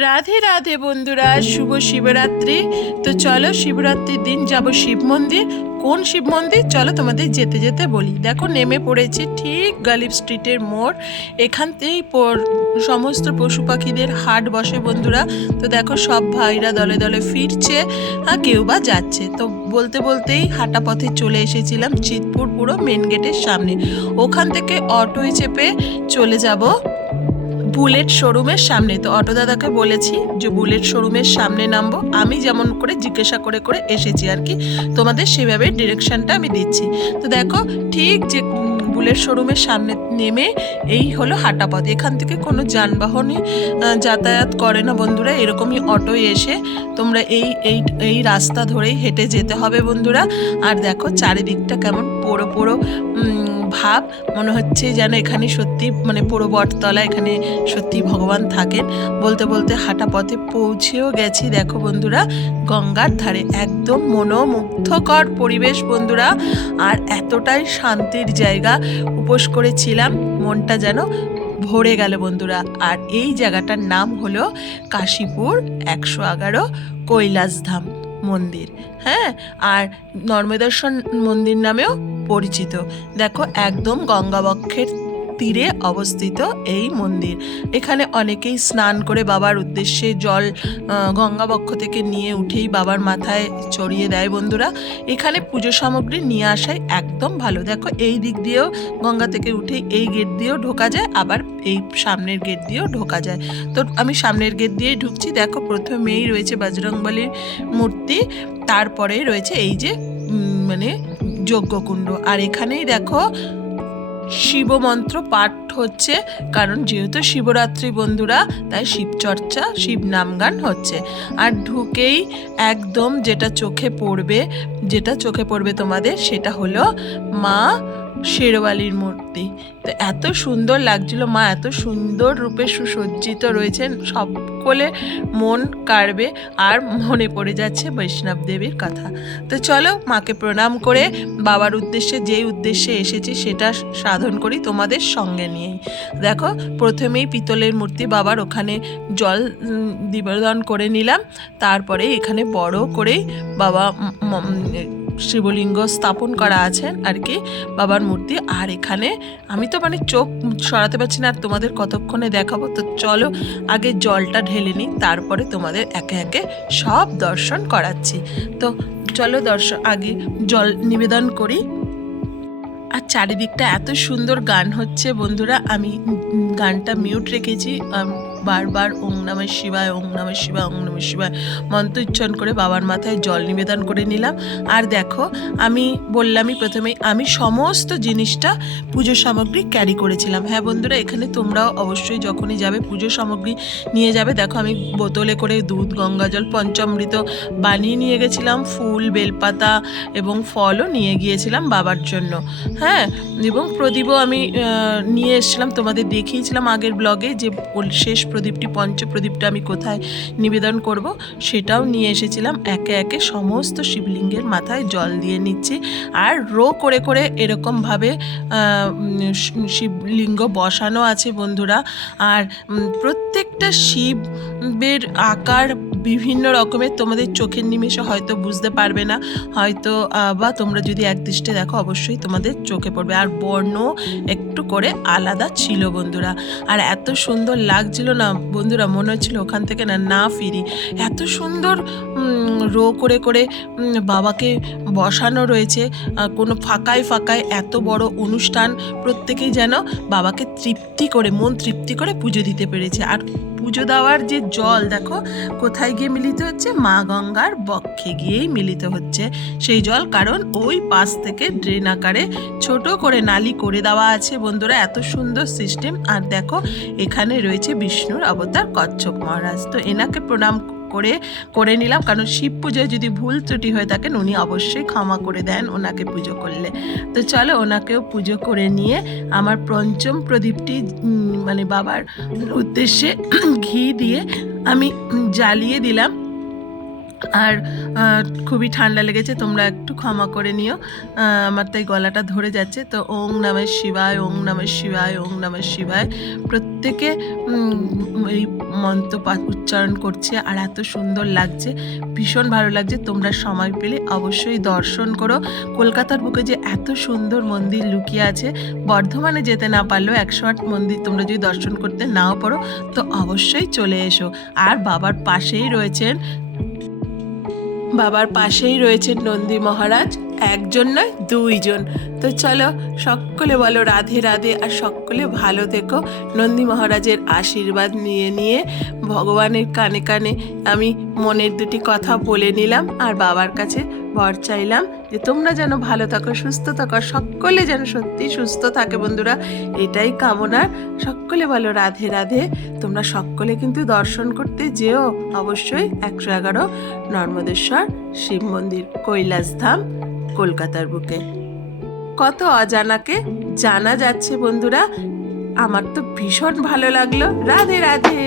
রাধে রাধে বন্ধুরা, শুভ শিবরাত্রি। তো চলো শিবরাত্রির দিন যাব শিব মন্দির। কোন শিব মন্দির? চলো তোমাদের যেতে যেতে বলি। দেখো, নেমে পড়েছি ঠিক গালিব স্ট্রিটের মোড়। এখানতেই পর- সমস্ত পশু পাখিদের হাট বসে বন্ধুরা। তো দেখো, সব ভাইরা দলে দলে ফিরছে, আর কেউ বা যাচ্ছে। তো বলতে বলতেই হাঁটা পথে চলে এসেছিলাম, চিতপুর পুরো মেন গেটের সামনে। ওখান থেকে অটোয় চেপে চলে যাব। বুলেট শোরুমের সামনে। তো অটো দাদাকে বলেছি যে, বুলেট শোরুমের সামনে নামবো। আমি যেমন করে জিজ্ঞাসা করে করে এসেছি আর কি। তোমাদের সেভাবে ডিরেকশনটা আমি দিচ্ছি। তো দেখো, ঠিক যে বুলেট শোরুমের সামনে নেমে এই হলো হাঁটাপথ এখান থেকে কোনো যানবাহনই যাতায়াত করে না বন্ধুরা, এরকমই অটোয় এসে তোমরা এই এই এই রাস্তা ধরেই হেঁটে যেতে হবে বন্ধুরা। আর দেখো চারিদিকটা কেমন পোড়ো পোড়ো ভাব। মনে হচ্ছে যেন এখানে সত্যি মানে পুরো বটতলা, এখানে সত্যি ভগবান থাকেন। বলতে বলতে হাঁটা পথে পৌঁছেও গেছি দেখো বন্ধুরা, গঙ্গার ধারে। একদম মনোমুগ্ধকর পরিবেশ বন্ধুরা। আর এতটাই শান্তির জায়গা উপোস করেছিলাম, মনটা যেন ভরে গেল বন্ধুরা। আর এই জায়গাটার নাম হলো কাশীপুর একশো এগারো কৈলাসধাম মন্দির। হ্যাঁ আর নর্মদর্শন মন্দির নামেও পরিচিত। দেখো, একদম গঙ্গাবক্ষের তীরে অবস্থিত এই মন্দির। এখানে অনেকেই স্নান করে বাবার উদ্দেশ্যে জল গঙ্গাবক্ষ থেকে নিয়ে উঠেই বাবার মাথায় চড়িয়ে দেয় বন্ধুরা। এখানে পুজো সামগ্রী নিয়ে আসাই একদম ভালো। দেখো, এই দিক দিয়েও গঙ্গা থেকে উঠেই এই গেট দিয়েও ঢোকা যায়, আবার এই সামনের গেট দিয়েও ঢোকা যায়। তো আমি সামনের গেট দিয়েই ঢুকছি। দেখো, প্রথমেই রয়েছে বজরংবলীর মূর্তি তারপরে রয়েছে এই যে মানে যজ্ঞকুণ্ড। আর এখানেই দেখো শিব মন্ত্র পাঠ হচ্ছে, কারণ যেহেতু শিবরাত্রি বন্ধুরা, তাই শিবচর্চা শিব নামগান হচ্ছে। আর ঢুকেই একদম যেটা চোখে পড়বে, যেটা চোখে পড়বে তোমাদের, সেটা হলো মা শেরওয়ালির মূর্তি। তো এত সুন্দর লাগছিল, মা এত সুন্দর রূপে সুসজ্জিত রয়েছেন। সকলে মন কাড়বে আর মনে পড়ে যাচ্ছে বৈষ্ণব দেবীর কথা। তো চলো মাকে প্রণাম করে বাবার উদ্দেশ্যে যেই উদ্দেশ্যে এসেছি সেটা সাধন করি তোমাদের সঙ্গে নিয়েই। দেখো, প্রথমেই পিতলের মূর্তি বাবার ওখানে জল নিবেদন করে নিলাম। তারপরে এখানে বড় করেই বাবা শিবলিঙ্গ স্থাপন করা আছেন আর কি, বাবার মূর্তি। আর এখানে আমি তো মানে চোখ সরাতে পারছি না আর তোমাদের কতক্ষণে দেখাবো। তো চলো আগে জলটা ঢেলে নিই, তারপরে তোমাদের একে একে সব দর্শন করাচ্ছি। তো চলো দর্শন আগে জল নিবেদন করি। আর চারিদিকটা এত সুন্দর গান হচ্ছে বন্ধুরা, আমি গানটা মিউট রেখেছি বারবার ওং নমঃ শিবায়, ওং নমঃ শিবায়, ওং নমঃ শিবায়। মন্ত্র উচ্চারণ করে বাবার মাথায় জল নিবেদন করে নিলাম। আর দেখো, আমি বললামই প্রথমেই, আমি সমস্ত জিনিসটা পুজো সামগ্রী ক্যারি করেছিলাম। হ্যাঁ বন্ধুরা, এখানে তোমরাও অবশ্যই যখনই যাবে পুজো সামগ্রী নিয়ে যাবে। দেখো, আমি বোতলে করে দুধ গঙ্গাজল পঞ্চামৃত বানিয়ে নিয়ে গেছিলাম, ফুল, বেলপাতা এবং ফলও নিয়ে গিয়েছিলাম বাবার জন্য। হ্যাঁ এবং প্রদীপও আমি নিয়ে এসেছিলাম। তোমাদের দেখিয়েছিলাম আগের ব্লগে যে শেষ প্রদীপটি পঞ্চ প্রদীপটা আমি কোথায় নিবেদন করব সেটাও নিয়ে এসেছিলাম। একে একে সমস্ত শিবলিঙ্গের মাথায় জল দিয়ে নিচ্ছি আর রো করে করে এরকমভাবে শিবলিঙ্গ বসানো আছে বন্ধুরা। আর প্রত্যেকটা শিবের আকার বিভিন্ন রকমের তোমাদের চোখের নিমেষে হয়তো বুঝতে পারবে না, হয়তো বা তোমরা যদি একদৃষ্টে দেখো, অবশ্যই তোমাদের চোখে পড়বে। আর বর্ণ একটু করে আলাদা ছিল বন্ধুরা। আর এত সুন্দর লাগছিল না, বন্ধুরা, মনে হচ্ছিল ওখান থেকে না না ফিরি। এত সুন্দর রো করে করে বাবাকে বসানো রয়েছে। কোনো ফাঁকায় ফাঁকায় এত বড় অনুষ্ঠান, প্রত্যেকেই যেন বাবাকে তৃপ্তি করে, মন তৃপ্তি করে পুজো দিতে পেরেছে। আর পুজো দেওয়ার যে জল, দেখো, কোথায় গিয়ে মিলিত হচ্ছে, মা গঙ্গার বক্ষে গিয়েই মিলিত হচ্ছে। সেই জল কারণ ওই পাশ থেকে ড্রেন আকারে ছোট করে নালি করে দেওয়া আছে বন্ধুরা, এত সুন্দর সিস্টেম। আর দেখো, এখানে রয়েছে বিষ্ণুর অবতার কচ্ছপ মহারাজ। তো এনাকে প্রণাম করে করে নিলাম, কারণ শিব পুজোয় যদি ভুল ত্রুটি হয়ে থাকেন, উনি অবশ্যই ক্ষমা করে দেন ওনাকে পুজো করলে। তো চলো, ওনাকেও পুজো করে নিয়ে আমার পঞ্চম প্রদীপটি মানে বাবার উদ্দেশ্যে ঘি দিয়ে আমি জ্বালিয়ে দিলাম। আর খুবই ঠান্ডা লেগেছে, তোমরা একটু ক্ষমা করে নিও। আমার তাই গলাটা ধরে যাচ্ছে, তো ওং নমঃ শিবায়, ওং নমঃ শিবায়, ওং নমঃ শিবায়। প্রত্যেকে এই মন্ত্র উচ্চারণ করছে, আর এত সুন্দর লাগছে, ভীষণ ভালো লাগছে। তোমরা সময় পেলে অবশ্যই দর্শন করো। কলকাতার বুকে যে এত সুন্দর মন্দির লুকিয়ে আছে, বর্ধমানে যেতে না পারলেও একশো আট মন্দির তোমরা যদি দর্শন করতে নাও পারো, তো অবশ্যই চলে এসো। আর বাবার পাশেই রয়েছেন বাবার পাশেই রয়েছেন নন্দী মহারাজ। একজন নয়, দুইজন। তো চলো সকলে বলো রাধে রাধে, আর সকলে ভালো থেকো। নন্দী মহারাজের আশীর্বাদ নিয়ে নিয়ে ভগবানের কানে কানে আমি মনের দুটি কথা বলে নিলাম আর বাবার কাছে বর চাইলাম যে তোমরা যেন ভালো থাকো, সুস্থ থাকো সকলে যেন সত্যি সুস্থ থাকে বন্ধুরা, এটাই কামনার সকলে বলো রাধে রাধে, তোমরা সকলে কিন্তু দর্শন করতে যেও অবশ্যই। একশো এগারো নর্মদেশ্বর শিব মন্দির কৈলাসধাম। কলকাতার বুকে। কত অজানাকে জানা যাচ্ছে বন্ধুরা। আমার তো ভীষণ ভালো লাগল। রাধে রাধে।